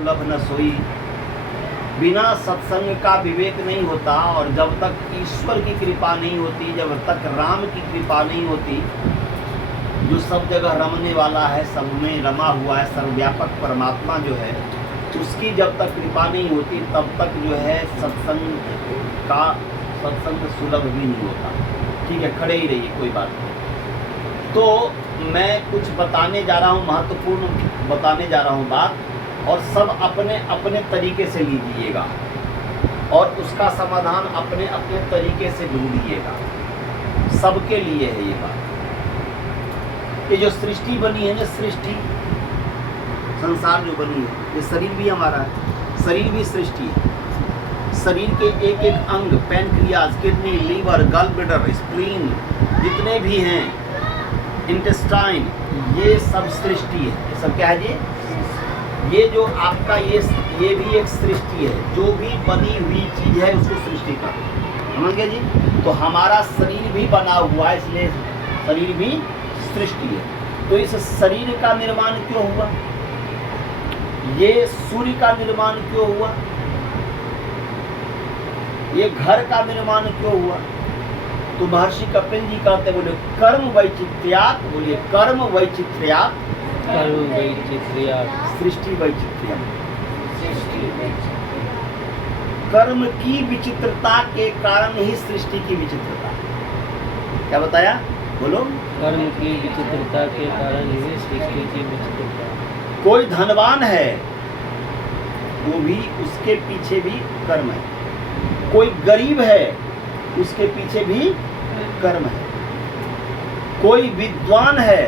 सुलभ न सोई। बिना सत्संग का विवेक नहीं होता, और जब तक ईश्वर की कृपा नहीं होती, जब तक राम की कृपा नहीं होती, जो सब जगह रमने वाला है, सब में रमा हुआ है, सर्वव्यापक परमात्मा जो है, उसकी जब तक कृपा नहीं होती तब तक जो है सत्संग सुलभ भी नहीं होता। ठीक है, खड़े ही रहिए, कोई बात नहीं। तो मैं कुछ बताने जा रहा हूँ, महत्वपूर्ण बताने जा रहा हूँ बात, और सब अपने अपने तरीके से लीजिएगा और उसका समाधान अपने अपने तरीके से ढूंढिएगा। सबके लिए है ये बात। ये जो सृष्टि बनी है ना, सृष्टि संसार जो बनी है, ये शरीर भी हमारा है, शरीर भी सृष्टि है। शरीर के एक एक अंग, pancreas, kidney, liver, gall bladder, spleen, जितने भी हैं, इंटेस्टाइन, ये सब सृष्टि है। ये सब क्या है जी? ये जो आपका ये भी एक सृष्टि है। जो भी बनी हुई चीज है उसको सृष्टि का, समझ गए जी? तो हमारा शरीर भी बना हुआ है, इसलिए शरीर भी सृष्टि है। तो इस शरीर का निर्माण क्यों हुआ? ये सूर्य का निर्माण क्यों हुआ? ये घर का निर्माण क्यों हुआ? तो महर्षि कपिल जी कहते, बोले कर्म वैचित्र्यात्, बोलिए कर्म वैचित्र्यात्, कर्म वैचित्र्यात् सृष्टि वैचित्र्यम्। कर्म की विचित्रता के कारण ही सृष्टि की विचित्रता। क्या बताया? बोलो। कर्म की विचित्रता के कारण ही सृष्टि की विचित्रता। कोई धनवान है, वो भी, उसके पीछे भी कर्म है। कोई गरीब है, उसके पीछे भी कर्म है। कोई विद्वान है,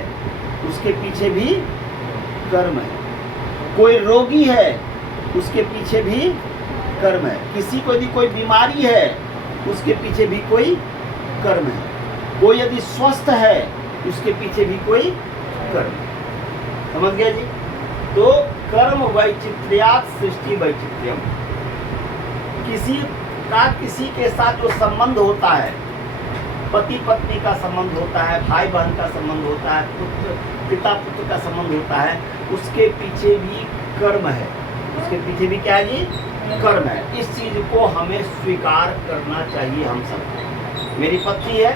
उसके पीछे भी कर्म है। कोई रोगी है, उसके पीछे भी कर्म है। किसी को यदि कोई बीमारी है, उसके पीछे भी कोई कर्म है। कोई यदि स्वस्थ है, उसके पीछे भी कोई कर्म है। समझ गया जी? तो कर्म वैचित्र्यात् सृष्टि वैचित्र्यम्। किसी का किसी के साथ जो संबंध होता है, पति पत्नी का संबंध होता है, भाई बहन का संबंध होता है, पुत्र पिता पुत्र का संबंध होता है, उसके पीछे भी कर्म है। उसके पीछे भी क्या है जी? कर्म है। इस चीज को हमें स्वीकार करना चाहिए हम सब। मेरी पत्नी है,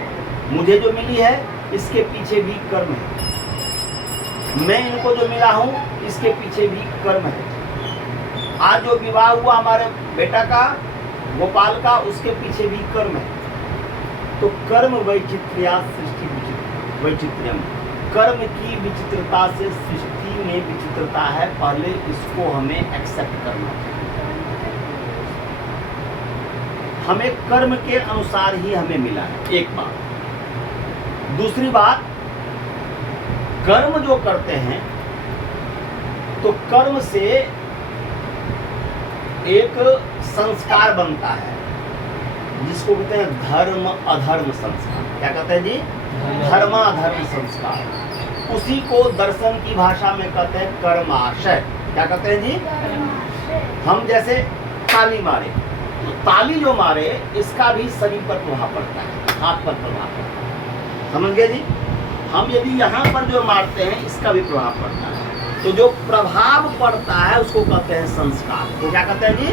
मुझे जो मिली है, इसके पीछे भी कर्म है। मैं इनको जो मिला हूँ, इसके पीछे भी कर्म है। आज जो विवाह हुआ हमारे बेटा का, गोपाल का, उसके पीछे भी कर्म है। तो कर्म वैचित्र्यात् सृष्टि वैचित्र्यम्। कर्म की विचित्रता से सृष्टि में विचित्रता है। पहले इसको हमें एक्सेप्ट करना चाहिए। हमें कर्म के अनुसार ही हमें मिला है, एक बात। दूसरी बात, कर्म जो करते हैं, तो कर्म से एक संस्कार बनता है, जिसको कहते हैं धर्म अधर्म संस्कार। क्या कहते हैं जी? धर्माधर्म संस्कार। उसी को दर्शन की भाषा में कहते हैं कर्माशय। क्या कहते हैं जी? हम जैसे ताली मारे, तो ताली जो मारे, इसका भी शरीर पर प्रभाव पड़ता है, हाथ पर प्रभाव पड़ता है। समझ गए जी? हम यदि यहाँ पर जो मारते हैं, इसका भी प्रभाव पड़ता है। तो जो प्रभाव पड़ता है उसको कहते हैं संस्कार। तो क्या कहते हैं जी?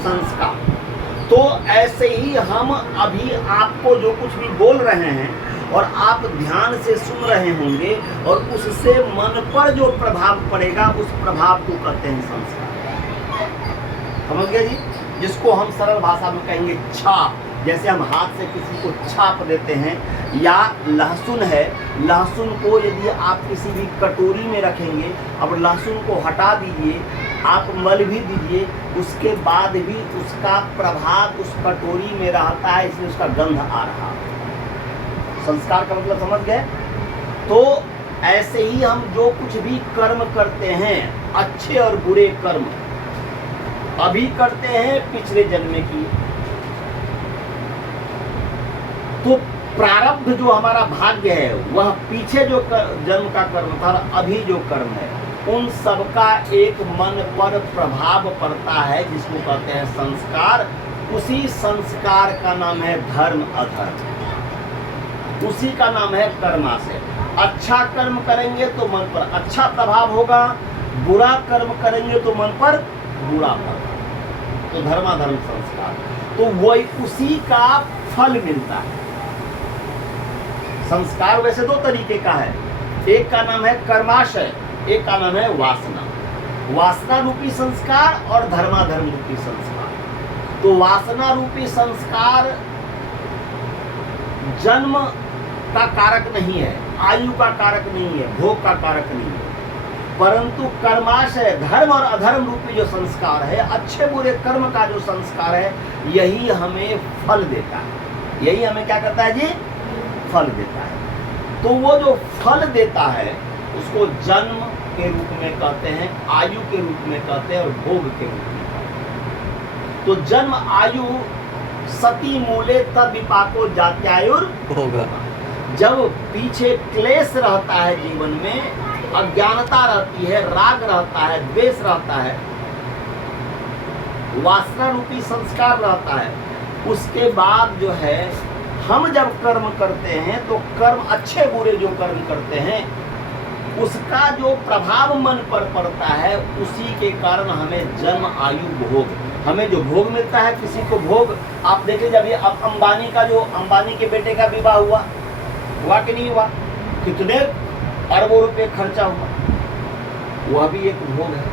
संस्कार। तो ऐसे ही हम अभी आपको जो कुछ भी बोल रहे हैं और आप ध्यान से सुन रहे होंगे, और उससे मन पर जो प्रभाव पड़ेगा, उस प्रभाव को कहते हैं संस्कार। समझ गए जी? जिसको हम सरल भाषा में कहेंगे छाप। जैसे हम हाथ से किसी को छाप देते हैं, या लहसुन है, लहसुन को यदि आप किसी भी कटोरी में रखेंगे, अब लहसुन को हटा दीजिए, आप मल भी दीजिए, उसके बाद भी उसका प्रभाव उस कटोरी में रहता है, इसलिए उसका गंध आ रहा। संस्कार का मतलब समझ गए? तो ऐसे ही हम जो कुछ भी कर्म करते हैं, अच्छे और बुरे कर्म, अभी करते हैं, पिछले जन्म की, तो प्रारब्ध जो हमारा भाग्य है, वह पीछे जो जन्म का कर्म था, अभी जो कर्म है, उन सब का एक मन पर प्रभाव पड़ता है, जिसको कहते हैं संस्कार। उसी संस्कार का नाम है धर्म अधर्म, उसी का नाम है कर्माशय। अच्छा कर्म करेंगे तो मन पर अच्छा प्रभाव होगा, बुरा कर्म करेंगे तो मन पर बुरा फल, तो धर्माधर्म संस्कार, तो वही उसी का फल मिलता है। संस्कार वैसे दो तरीके का है, एक का नाम है कर्माशय, एक का नाम है वासना। वासना रूपी संस्कार और धर्माधर्म रूपी संस्कार। तो वासना रूपी संस्कार जन्म का कारक नहीं है, आयु का कारक नहीं है, भोग का कारक नहीं है, परंतु कर्माशय धर्म और अधर्म रूपी जो संस्कार है, अच्छे बुरे कर्म का जो संस्कार है, यही हमें फल देता है। यही हमें क्या करता है जी? फल देता है। तो वो जो फल देता है उसको जन्म के रूप में कहते हैं, आयु के रूप में कहते हैं और भोग के रूप में कहते हैं। तो जन्म आयु सती मूले तद विपाको जात्यायुर होगा। जब पीछे क्लेश रहता है जीवन में, अज्ञानता रहती है, राग रहता है, द्वेष रहता है, वासना रूपी संस्कार रहता है, उसके बाद जो है हम जब कर्म करते हैं तो कर्म अच्छे बुरे जो कर्म करते हैं उसका जो प्रभाव मन पर पड़ता है, उसी के कारण हमें जन्म आयु भोग, हमें जो भोग मिलता है, किसी को भोग, आप देखिए जब ये अंबानी का जो अंबानी के बेटे का विवाह हुआ कि नहीं हुआ, कितने अरबों रुपए खर्चा हुआ, वह भी एक भोग है।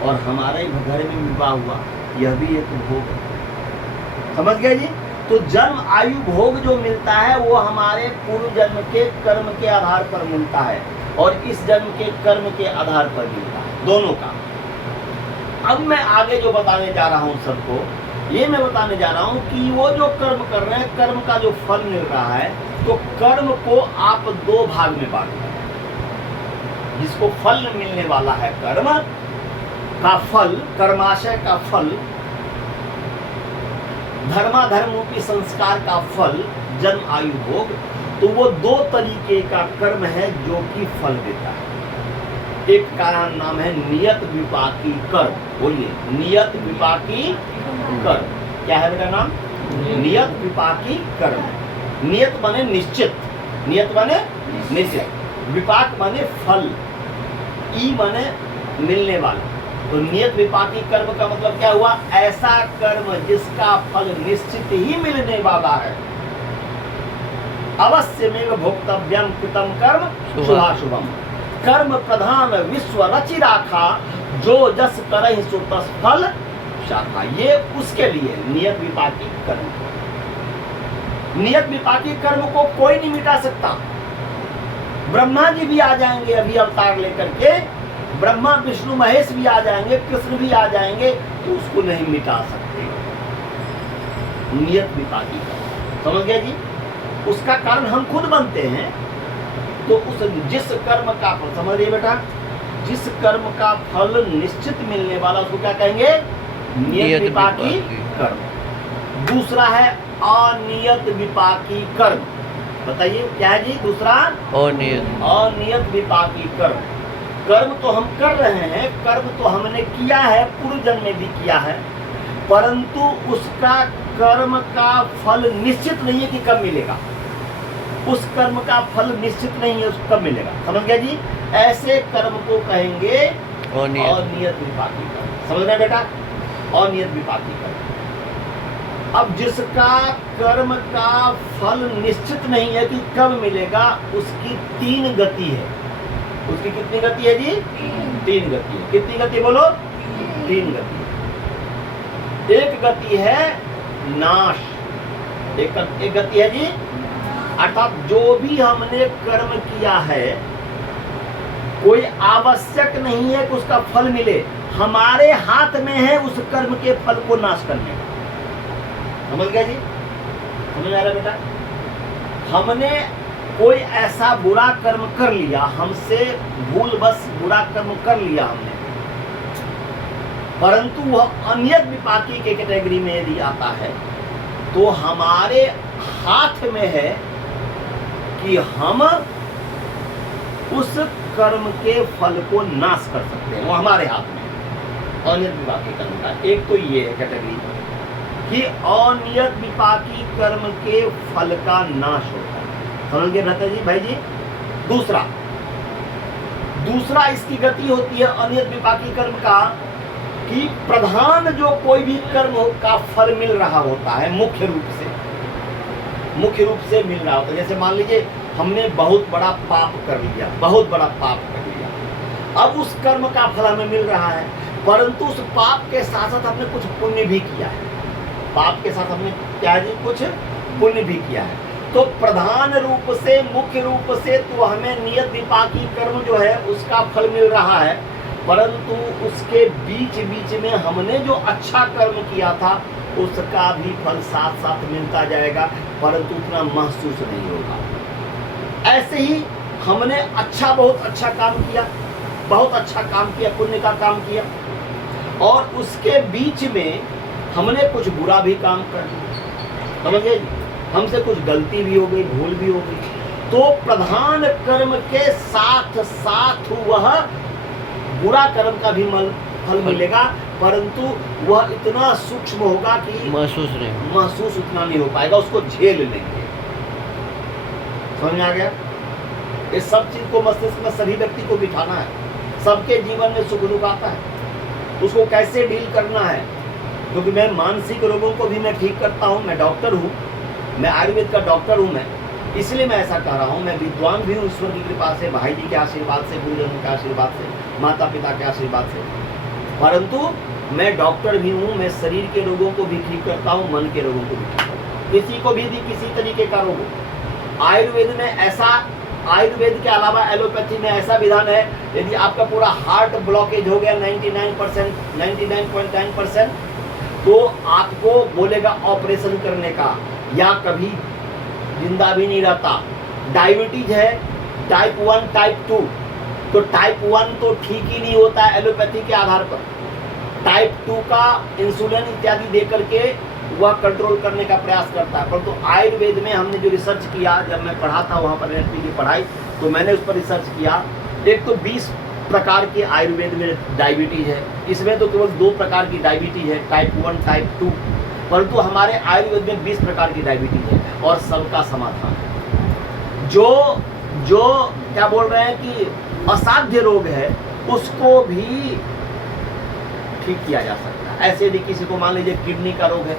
और हमारे घर में विवाह हुआ, यह भी एक भोग है। समझ गए जी? तो जन्म आयु भोग जो मिलता है वो हमारे पूर्व जन्म के कर्म के आधार पर मिलता है और इस जन्म के कर्म के आधार पर मिलता है, दोनों का। अब मैं आगे जो बताने जा रहा हूँ सबको, ये मैं बताने जा रहा हूँ कि वो जो कर्म कर रहे हैं, कर्म का जो फल मिल रहा है, तो कर्म को आप दो भाग में बांटते हैं। जिसको फल मिलने वाला है, कर्म का फल, कर्माशय का फल, धर्माधर्म रूपी संस्कार का फल, जन्म आयु भोग, तो वो दो तरीके का कर्म है जो कि फल देता है। एक का नाम है नियत विपाकी कर्म। बोलिए, नियत विपाकी कर्म। क्या है मेरा नाम? नियत विपाकी कर्म। नियत माने निश्चित, नियत माने निश्चित, विपाक माने फल, ई माने मिलने वाला। तो नियत विपाकी कर्म का मतलब क्या हुआ? ऐसा कर्म जिसका फल निश्चित ही मिलने वाला है। अवश्यमेव भोक्तव्यम कृतम कर्म शुभाशुभम। कर्म प्रधान विश्व रचि राखा, जो जस करहि सो तस फल शाखा। ये उसके लिए नियत विपाकी कर्म। नियत विपाकी कर्म को कोई नहीं मिटा सकता। ब्रह्मा जी भी आ जाएंगे अभी अवतार लेकर के, ब्रह्मा विष्णु महेश भी आ जाएंगे, कृष्ण भी आ जाएंगे, तो उसको नहीं मिटा सकते। नियत विपाकी कर्म, समझ गए जी? उसका कारण हम खुद बनते हैं। तो उस जिस कर्म का फल, समझ रही बेटा, जिस कर्म का फल निश्चित मिलने वाला, उसको क्या कहेंगे? नियत विपाकी कर्म। दूसरा है अनियत विपाकी कर्म। बताइए क्या है जी दूसरा? अनियत विपाकी कर्म। कर्म तो हम कर रहे हैं, कर्म तो हमने किया है, पूर्व जन्म में भी किया है, परंतु उसका कर्म का फल निश्चित नहीं है कि कब मिलेगा। उस कर्म का फल निश्चित नहीं है, कब मिलेगा। समझ गया जी? ऐसे कर्म को कहेंगे अनियत विपाकी कर्म। समझ रहे बेटा? अनियत विपाकी कर्म। अब जिसका कर्म का फल निश्चित नहीं है कि कब मिलेगा, उसकी तीन गति है। उसकी कितनी गति है जी? तीन गति है। कितनी गति बोलो? तीन गति। एक गति है नाश, एक गति है जी, अर्थात जो भी हमने कर्म किया है, कोई आवश्यक नहीं है कि उसका फल मिले, हमारे हाथ में है उस कर्म के फल को नाश करने का। समझ गया जी? समझ आ रहा बेटा? हमने कोई ऐसा बुरा कर्म कर लिया, हमसे भूल बस बुरा कर्म कर लिया हमने, परंतु वह अनियत विपाकी के कैटेगरी में यदि आता है, तो हमारे हाथ में है कि हम उस कर्म के फल को नाश कर सकते हैं। वो हमारे हाथ में है अनियत विपाकी कर्म का। एक तो ये है कैटेगरी कि अनियत विपाकी कर्म के फल का नाश होता है। समझ गए भ्राता जी, भाई जी? दूसरा इसकी गति होती है अनियत विपाकी कर्म का कि प्रधान जो कोई भी कर्म का फल मिल रहा होता है मुख्य रूप से मिल रहा होता है। जैसे मान लीजिए हमने बहुत बड़ा पाप कर लिया, बहुत बड़ा पाप कर लिया, अब उस कर्म का फल हमें मिल रहा है, परंतु उस पाप के साथ साथ हमने कुछ पुण्य भी किया है। पाप के साथ हमने क्या जी कुछ पुण्य भी किया है। तो प्रधान रूप से मुख्य रूप से तो हमें नियत विपाकी कर्म जो है उसका फल मिल रहा है, परंतु उसके बीच बीच में हमने जो अच्छा कर्म किया था उसका भी फल साथ साथ मिलता जाएगा, परंतु उतना महसूस नहीं होगा। ऐसे ही हमने बहुत अच्छा काम किया, बहुत अच्छा काम किया, पुण्य का काम किया, और उसके बीच में हमने कुछ बुरा भी काम कर लिया, समझे, हमसे कुछ गलती भी हो गई, भूल भी हो गई, तो प्रधान कर्म के साथ साथ वह बुरा कर्म का भी फल मिलेगा, परंतु वह इतना सूक्ष्म होगा कि महसूस उतना नहीं हो पाएगा, उसको झेल लेंगे। समझ में आ गया? ये सब चीज को मस्तिष्क में सभी व्यक्ति को बिठाना है। सबके जीवन में सुख दुख आता है, उसको कैसे डील करना है। क्योंकि मैं मानसिक रोगों को भी मैं ठीक करता हूँ, मैं डॉक्टर हूँ, मैं आयुर्वेद का डॉक्टर हूँ, मैं इसलिए मैं ऐसा कह रहा हूँ। मैं विद्वान भी हूँ ईश्वर की कृपा से, भाई जी के आशीर्वाद से, गुरुजनों के आशीर्वाद से, माता पिता के आशीर्वाद से, परंतु मैं डॉक्टर भी हूँ। मैं शरीर के रोगों को भी ठीक करता हूँ, मन के रोगों को भी ठीक करता हूँ, किसी को भी किसी तरीके का रोग हो। आयुर्वेद में ऐसा, आयुर्वेद के अलावा एलोपैथी में ऐसा विधान है, यदि आपका पूरा हार्ट ब्लॉकेज हो गया 99.9%, तो आपको बोलेगा ऑपरेशन करने का, या कभी जिंदा भी नहीं रहता। डायबिटीज है टाइप 1 टाइप 2, तो टाइप 1 तो ठीक ही नहीं होता है एलोपैथी के आधार पर। टाइप 2 का इंसुलिन इत्यादि दे करके वह कंट्रोल करने का प्रयास करता है। परंतु आयुर्वेद में हमने जो रिसर्च किया, जब मैं पढ़ा था वहाँ पर एनएलपी की पढ़ाई, तो मैंने उस पर रिसर्च किया। एक तो 20 प्रकार के आयुर्वेद में डायबिटीज है, इसमें तो केवल 2 प्रकार की डायबिटीज है, टाइप 1 टाइप 2, परंतु हमारे आयुर्वेद में 20 प्रकार की डायबिटीज है, और सबका समाधान है। जो क्या बोल रहे हैं कि असाध्य रोग है, उसको भी ठीक किया जा सकता है। ऐसे यदि किसी को मान लीजिए किडनी का रोग है,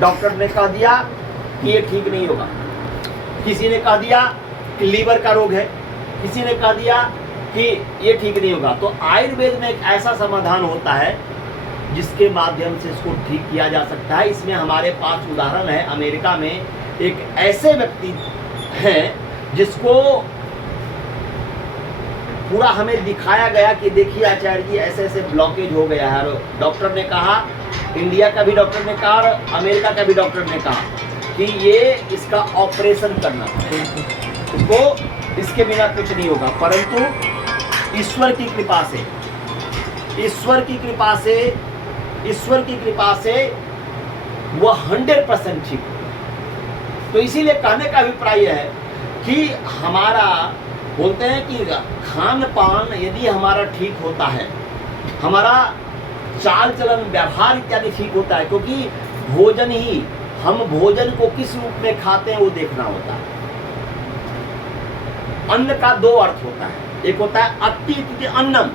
डॉक्टर ने कह दिया कि ये ठीक नहीं होगा, किसी ने कह दिया कि लीवर का रोग है, किसी ने कह दिया कि ये ठीक नहीं होगा, तो आयुर्वेद में एक ऐसा समाधान होता है जिसके माध्यम से इसको ठीक किया जा सकता है। इसमें हमारे पास उदाहरण है। अमेरिका में एक ऐसे व्यक्ति हैं जिसको पूरा हमें दिखाया गया कि देखिए आचार्य जी ऐसे ऐसे ब्लॉकेज हो गया है। डॉक्टर ने कहा, इंडिया का भी डॉक्टर ने कहा और अमेरिका का भी डॉक्टर ने कहा कि ये इसका ऑपरेशन करना है, इसको इसके बिना कुछ नहीं होगा। परंतु ईश्वर की कृपा से वह 100% ठीक हो। तो इसीलिए कहने का अभिप्राय है कि हमारा, बोलते हैं कि खान पान यदि हमारा ठीक होता है, हमारा चाल चलन व्यवहार इत्यादि ठीक होता है, क्योंकि भोजन ही, हम भोजन को किस रूप में खाते हैं वो देखना होता है। अन्न का 2 अर्थ होता है, एक होता है अति अन्नम,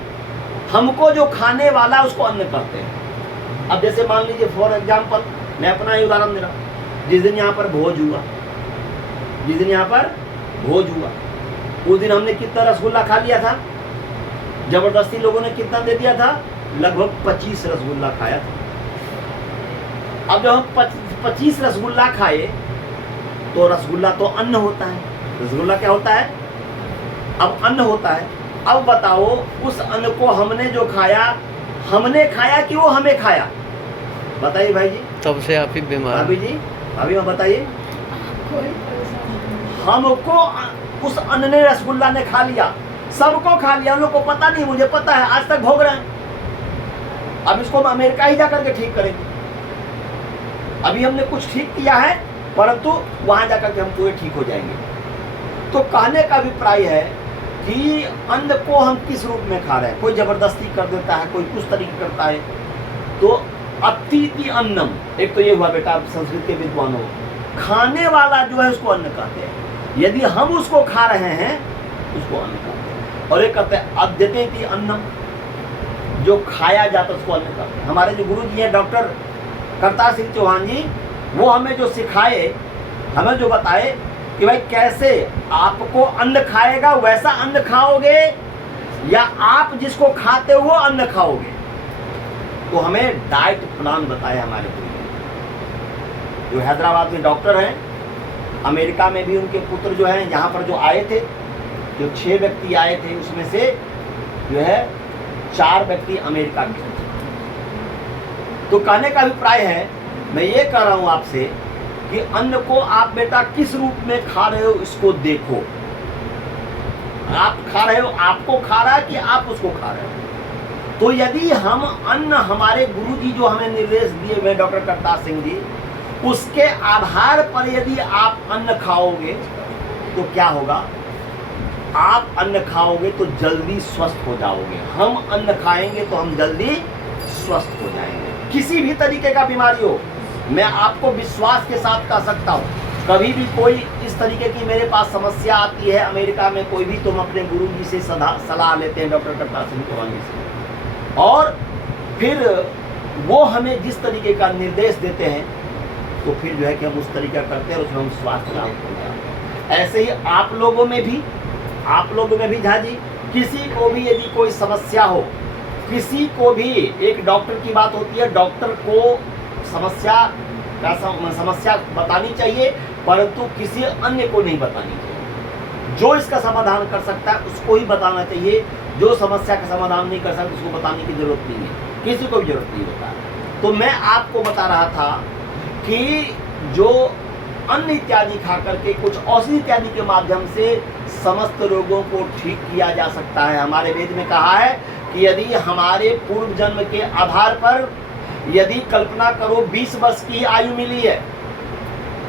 हमको जो खाने वाला उसको अन्न कहते हैं। अब जैसे मान लीजिए फॉर एग्जाम्पल, मैं अपना ही उदाहरण दे रहा हूँ, जिस दिन यहाँ पर भोज हुआ, उस दिन हमने कितना रसगुल्ला खा लिया था, जबरदस्ती लोगों ने कितना दे दिया था, लगभग 25 रसगुल्ला खाया था। अब जब हम 25 रसगुल्ला खाए तो रसगुल्ला तो अन्न होता है, रसगुल्ला क्या होता है, अब अन्न होता है। अब बताओ उस अन्न को हमने जो खाया, हमने खाया कि वो हमें खाया, बताइए भाई जी। तब से आप ही बीमार। भाभी जी, भाभी बताइए, हमको उस अन्न ने, रसगुल्ला ने खा लिया, सबको खा लिया, हम लोग को पता नहीं, मुझे पता है, आज तक भोग रहे हैं। अब इसको हम अमेरिका ही जाकर के ठीक करेंगे। अभी हमने कुछ ठीक किया है, परंतु वहां जाकर के हम पूरे ठीक हो जाएंगे। तो कहने का अभिप्राय है कि अन्न को हम किस रूप में खा रहे हैं। कोई जबरदस्ती कर देता है, कोई कुछ तरीके करता है। तो अतिथि अन्नम, एक तो ये हुआ बेटा, संस्कृत के विद्वान हो, खाने वाला जो है उसको अन्न कहते हैं। यदि हम उसको खा रहे हैं उसको अन्न कहते हैं। और एक कहते हैं अद्यते थी अन्नम, जो खाया जाता उसको अन्न कहते हैं। हमारे जो गुरु जी हैं डॉक्टर करतार सिंह चौहान जी, वो हमें जो सिखाए, हमें जो बताए कि भाई कैसे आपको अन्न खाएगा वैसा अन्न खाओगे या आप जिसको खाते हो वो अन्न खाओगे। तो हमें डाइट प्लान बताया हमारे गुरु जी, जो हैदराबाद में डॉक्टर हैं। अमेरिका में भी उनके पुत्र जो हैं यहाँ पर जो आए थे, जो 6 व्यक्ति आए थे उसमें से जो है 4 व्यक्ति अमेरिका के थे। तो कहने का अभिप्राय है, मैं ये कह रहा हूँ आपसे कि अन्न को आप बेटा किस रूप में खा रहे हो इसको देखो। आप खा रहे हो, आपको खा रहा है कि आप उसको खा रहे हो। तो यदि हम अन्न हमारे गुरु जी जो हमें निर्देश दिए हुए डॉक्टर करतार सिंह जी, उसके आधार पर यदि आप अन्न खाओगे तो क्या होगा, आप अन्न खाओगे तो जल्दी स्वस्थ हो जाओगे। हम अन्न खाएंगे तो हम जल्दी स्वस्थ हो जाएंगे। किसी भी तरीके का बीमारी हो, मैं आपको विश्वास के साथ कह सकता हूँ, कभी भी कोई इस तरीके की मेरे पास समस्या आती है अमेरिका में कोई भी, तो हम अपने गुरु जी से सलाह लेते हैं डॉक्टर करतार सिंह चौहान जी से, और फिर वो हमें जिस तरीके का निर्देश देते हैं तो फिर जो है कि हम उस तरीका करते हैं और उसमें हम स्वास्थ्य लाभ हो जाते हैं। ऐसे ही आप लोगों में भी झा जी, किसी को भी यदि कोई समस्या हो, किसी को भी, एक डॉक्टर की बात होती है, डॉक्टर को समस्या बतानी चाहिए परंतु किसी अन्य को नहीं बतानी चाहिए। जो इसका समाधान कर सकता है उसको ही बताना चाहिए, जो समस्या का समाधान नहीं कर सकता उसको बताने की जरूरत नहीं है, किसी को भी जरूरत नहीं होता। तो मैं आपको बता रहा था कि जो अन्न इत्यादि खा करके कुछ औषधि इत्यादि के माध्यम से समस्त रोगों को ठीक किया जा सकता है। हमारे वेद में कहा है कि यदि हमारे पूर्व जन्म के आधार पर यदि कल्पना करो 20 वर्ष की आयु मिली है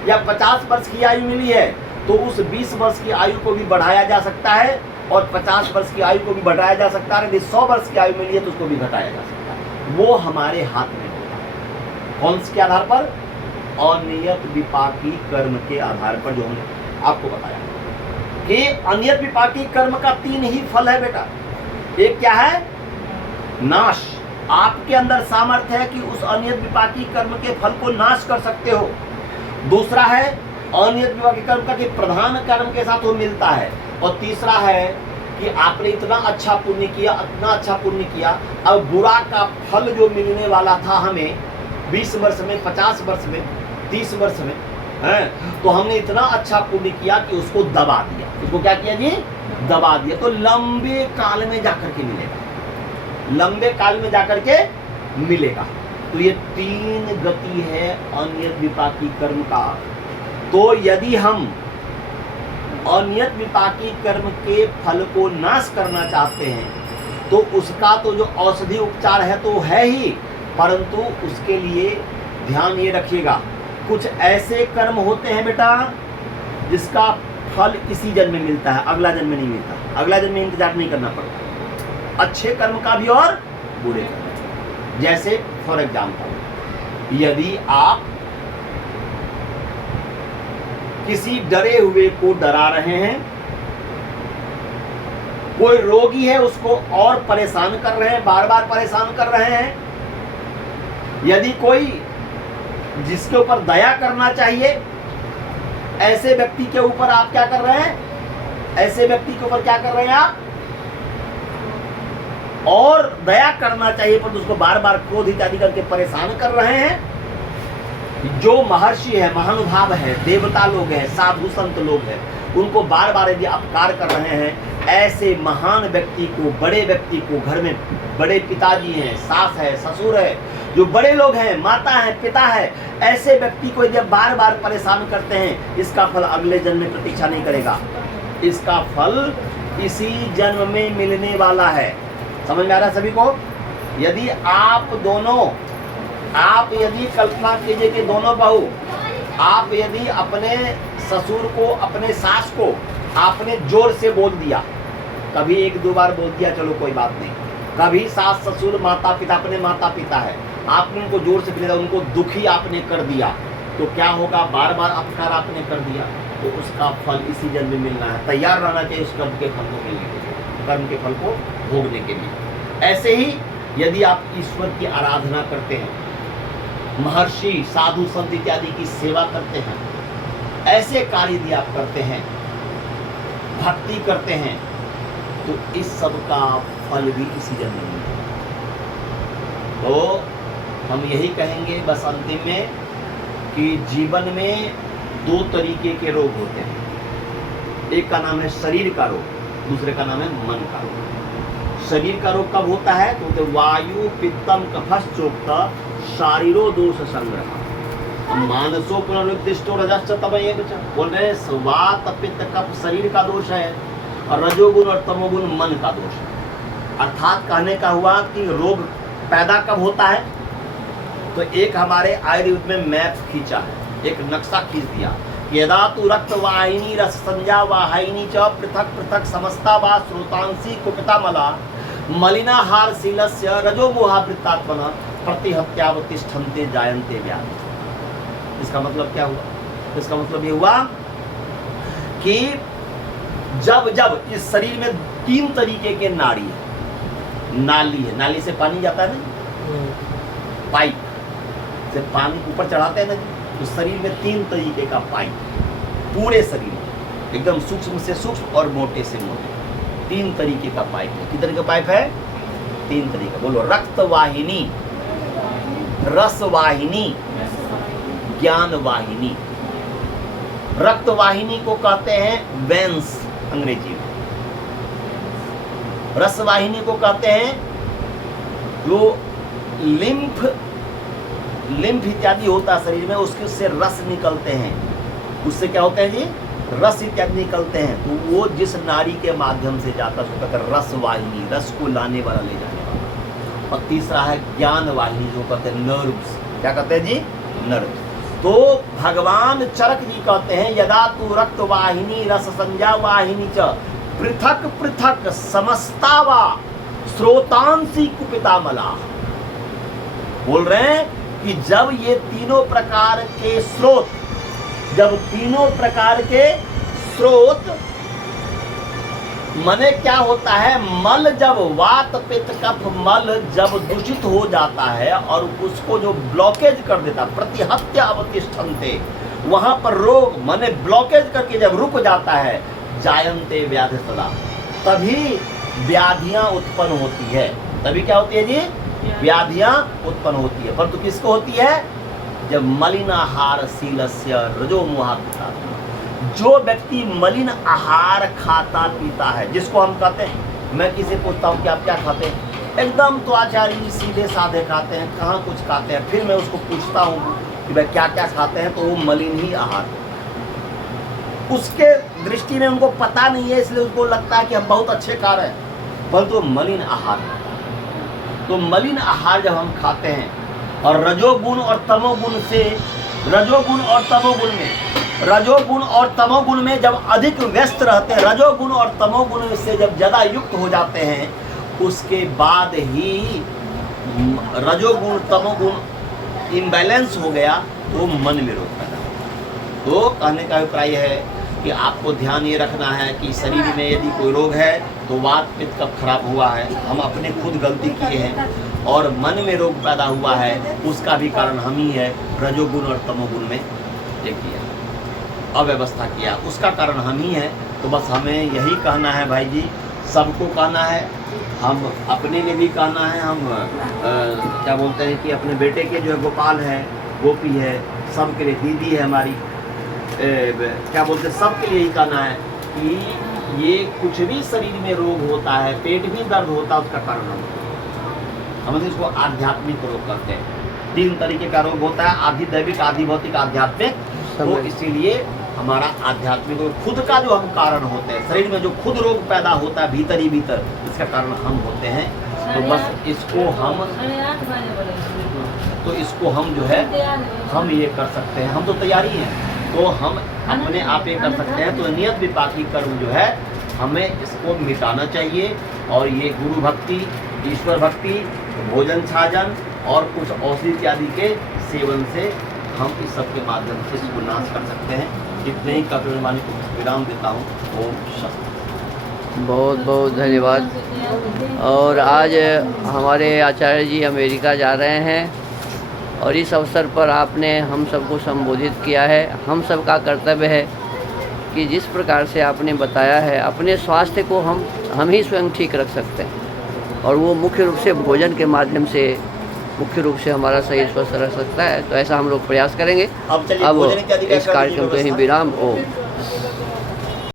या 50 वर्ष की आयु मिली है, तो उस 20 वर्ष की आयु को भी बढ़ाया जा सकता है और 50 वर्ष की आयु को भी बढ़ाया जा सकता है। यदि 100 वर्ष की आयु मिली है तो उसको भी घटाया जा सकता है। वो हमारे हाथ में होता है। कौन से आधार पर? अनियत विपाकी कर्म के आधार पर, जो हमने आपको बताया कि अनियत विपाकी कर्म का 3 ही फल है बेटा। एक क्या है? नाश। आपके अंदर सामर्थ्य है कि उस अनियत विपाकी कर्म के फल को नाश कर सकते हो। दूसरा है अनियत विपाकी कर्म का कि प्रधान कर्म के साथ वो मिलता है। और तीसरा है कि आपने इतना अच्छा पुण्य किया, इतना अच्छा पुण्य किया, अब बुरा का फल जो मिलने वाला था हमें 20 वर्ष में, 50 वर्ष में, 30 वर्ष में है, तो हमने इतना अच्छा पुण्य किया कि उसको दबा दिया। उसको क्या किया जी? दबा दिया। तो लंबे काल में जाकर के मिलेगा, लंबे काल में जाकर के मिलेगा। तो ये 3 गति है अनियत विपाकी कर्म का। तो यदि हम अनियत विपाकी कर्म के फल को नाश करना चाहते हैं तो उसका तो जो औषधि उपचार है तो है ही, परंतु उसके लिए ध्यान ये रखिएगा, कुछ ऐसे कर्म होते हैं बेटा जिसका फल इसी जन्म में मिलता है, अगला जन्म में नहीं मिलता। अगला जन्म में इंतजार नहीं करना पड़ता, अच्छे कर्म का भी और बुरे कर्म। जैसे फॉर एग्जाम्पल, यदि आप किसी डरे हुए को डरा रहे हैं, कोई रोगी है उसको और परेशान कर रहे हैं, बार बार परेशान कर रहे हैं, यदि कोई जिसके ऊपर दया करना चाहिए ऐसे व्यक्ति के ऊपर आप क्या कर रहे हैं, ऐसे व्यक्ति के ऊपर क्या कर रहे हैं आप, और दया करना चाहिए पर उसको बार बार क्रोध इत्यादि करके परेशान कर रहे हैं। जो महर्षि है, महानुभाव है, देवता लोग हैं, साधु संत लोग हैं, उनको बार बार यदि अपकार कर रहे हैं, ऐसे महान व्यक्ति को, बड़े व्यक्ति को, घर में बड़े पिताजी हैं, सास है, ससुर है, जो बड़े लोग हैं, माता है, पिता है, ऐसे व्यक्ति को यदि बार बार परेशान करते हैं, इसका फल अगले जन्म में प्रतीक्षा नहीं करेगा, इसका फल इसी जन्म में मिलने वाला है। समझ में आ रहा है सभी को? यदि आप यदि कल्पना कीजिए कि दोनों बहू, आप यदि अपने ससुर को, अपने सास को आपने जोर से बोल दिया, कभी 1-2 बार बोल दिया चलो कोई बात नहीं, कभी सास ससुर माता पिता, अपने माता पिता है, आपने उनको जोर से बोला, उनको दुखी आपने कर दिया, तो क्या होगा? बार बार अपकार आपने कर दिया, तो उसका फल इसी जन्म में मिलना है। तैयार रहना चाहिए उस कर्म के फल को मिलने के लिए। कर्म के फल को भोगने के लिए। ऐसे ही यदि आप ईश्वर की आराधना करते हैं, महर्षि साधु संत इत्यादि की सेवा करते हैं, ऐसे कार्य यदि आप करते हैं, भक्ति करते हैं, तो इस सब का फल भी इसी जन्म में मिलेगा। तो हम यही कहेंगे बस अंतिम में कि जीवन में दो तरीके के रोग होते हैं। एक का नाम है शरीर का रोग, दूसरे का नाम है मन का रोग। शरीर का रोग कब होता है? तो वायु पित्तम कफश्चोक्त शारीरो दोष संग्रह मानसो पुनरुत्तिष्टो रजश्च तमयेव च। बोल रहे हैं वात पित्त कफ शरीर का दोष है और रजोगुण और तमोगुण मन का दोष है। अर्थात कहने का हुआ कि रोग पैदा कब होता है? तो एक हमारे आयुर्वेद में मैप खींचा है, एक नक्शा खींच दिया। यदा तु रक्त वाहिनी रस संज्ञा वाहिनी च पृथक पृथक समस्ता वा श्रोतांसी कुपिता मला मलिनाहार शीलस्य रजो मोहावृत्तात्मना प्रतिहत्यावतिष्ठन्ते जायन्ते व्याधि। इसका मतलब क्या हुआ? इसका मतलब ये हुआ कि जब जब इस शरीर में तीन तरीके के नाड़ी है, नाली है, नाली से पानी जाता है ना, पाइप से पानी ऊपर चढ़ाते हैं ना, तो शरीर में तीन तरीके का पाइप, पूरे शरीर में एकदम सूक्ष्म से सूक्ष्म और मोटे से मोटे तीन तरीके का पाइप है। कितने का पाइप है? तीन तरीके। बोलो, रक्त वाहिनी, रस वाहिनी, ज्ञान वाहिनी। रक्त वाहिनी को कहते हैं वेंस अंग्रेजी में, रस वाहिनी को कहते हैं जो लिम्फ इत्यादि होता है शरीर में, उसके से रस निकलते हैं, उससे क्या होते हैं जी? रस इत्यादि निकलते हैं। तो वो जिस नाड़ी के माध्यम से जाता है उसको कहते हैं रस वाहिनी, रस को लाने वाला, ले जाने वाला। और तीसरा है ज्ञान वाहिनी, जो कहते हैं नर्व्स। क्या कहते हैं जी? नर्व्स। तो भगवान चरक जी कहते हैं यदा तु रक्त वाहिनी रस संज्ञा वाहिनी च पृथक पृथक समस्ता वा श्रोतांसी कुपिता मला। बोल रहे हैं कि जब ये तीनों प्रकार के स्रोत, जब तीनों प्रकार के स्रोत मने क्या होता है? मल जब वात पित्त कफ मल जब दूषित हो जाता है और उसको जो ब्लॉकेज कर देता, प्रतिहत्या अवतिष्ठन्ते, वहां पर रोग मने ब्लॉकेज करके जब रुक जाता है, जायन्ते व्याधि सदा, तभी व्याधियां उत्पन्न होती है। तभी क्या होती है जी? व्याधियां उत्पन्न होती है। परंतु किसको होती है? जब मलिनाहार शीलस्य रजो मोहावृत्ता। जो व्यक्ति मलिन आहार खाता पीता है, जिसको हम कहते हैं, मैं किसी पूछता हूँ कि आप क्या खाते हैं, एकदम तो आचार्य जी सीधे साधे खाते हैं, कहाँ कुछ खाते हैं। फिर मैं उसको पूछता हूँ कि भाई क्या क्या खाते हैं, तो वो मलिन ही आहार। उसके दृष्टि में उनको पता नहीं है, इसलिए उसको लगता है कि हम बहुत अच्छे खा रहे हैं, परंतु मलिन आहार। तो मलिन आहार जब हम खाते हैं और रजोगुण और तमोगुण से, रजोगुण और तमोगुण में, रजोगुण और तमोगुण में जब अधिक व्यस्त रहते हैं, रजोगुण और तमोगुण से जब ज़्यादा युक्त हो जाते हैं, उसके बाद ही रजोगुण तमोगुण इम्बैलेंस हो गया तो मन में रोग पैदा होगा। तो कहने का अभिप्राय है कि आपको ध्यान ये रखना है कि शरीर में यदि कोई रोग है तो वात पित्त कब खराब हुआ है, हम अपने खुद गलती किए हैं, और मन में रोग पैदा हुआ है उसका भी कारण हम ही है। रजोगुण और तमोगुण में देखिए अव्यवस्था किया, उसका कारण हम ही है। तो बस हमें यही कहना है भाई जी, सबको कहना है, हम अपने लिए भी कहना है, हम क्या बोलते हैं कि अपने बेटे के जो है गोपाल है, गोपी है, सबके लिए, दीदी है हमारी, क्या बोलते हैं, सबके लिए ही कहना है कि ये कुछ भी शरीर में रोग होता है, पेट भी दर्द होता है, उसका कारण हम इसको आध्यात्मिक रोग कहते हैं। तीन तरीके का रोग होता है, आधि दैविक, आधि भौतिक, आध्यात्मिक। तो इसीलिए हमारा आध्यात्मिक रोग खुद का जो हम कारण होते हैं, शरीर में जो खुद रोग पैदा होता है भीतर ही भीतर, इसका कारण हम होते हैं। तो बस इसको हम जो है हम ये कर सकते हैं, हम तो तैयारी हैं, तो हम अपने आप ये कर सकते हैं। तो नियत विपाकी कर्म जो है हमें इसको मिटाना चाहिए, और ये गुरु भक्ति, ईश्वर भक्ति, भोजन छाजन और कुछ औषधि इत्यादि के सेवन से हम इस सब के माध्यम से इसको नाश कर सकते हैं। इतने ही कहते हुए वाणी को विराम देता हूँ। ओम शांति। बहुत बहुत धन्यवाद। और आज हमारे आचार्य जी अमेरिका जा रहे हैं और इस अवसर पर आपने हम सबको संबोधित किया है। हम सब का कर्तव्य है कि जिस प्रकार से आपने बताया है, अपने स्वास्थ्य को हम ही स्वयं ठीक रख सकते हैं और वो मुख्य रूप से भोजन के माध्यम से मुख्य रूप से हमारा शरीर स्वस्थ रह सकता है। तो ऐसा हम लोग प्रयास करेंगे। अब चलिए अब भोजन इत्यादि का इस कर कार्यक्रम दीजिए को यहीं व्यवस्था। विराम। ओ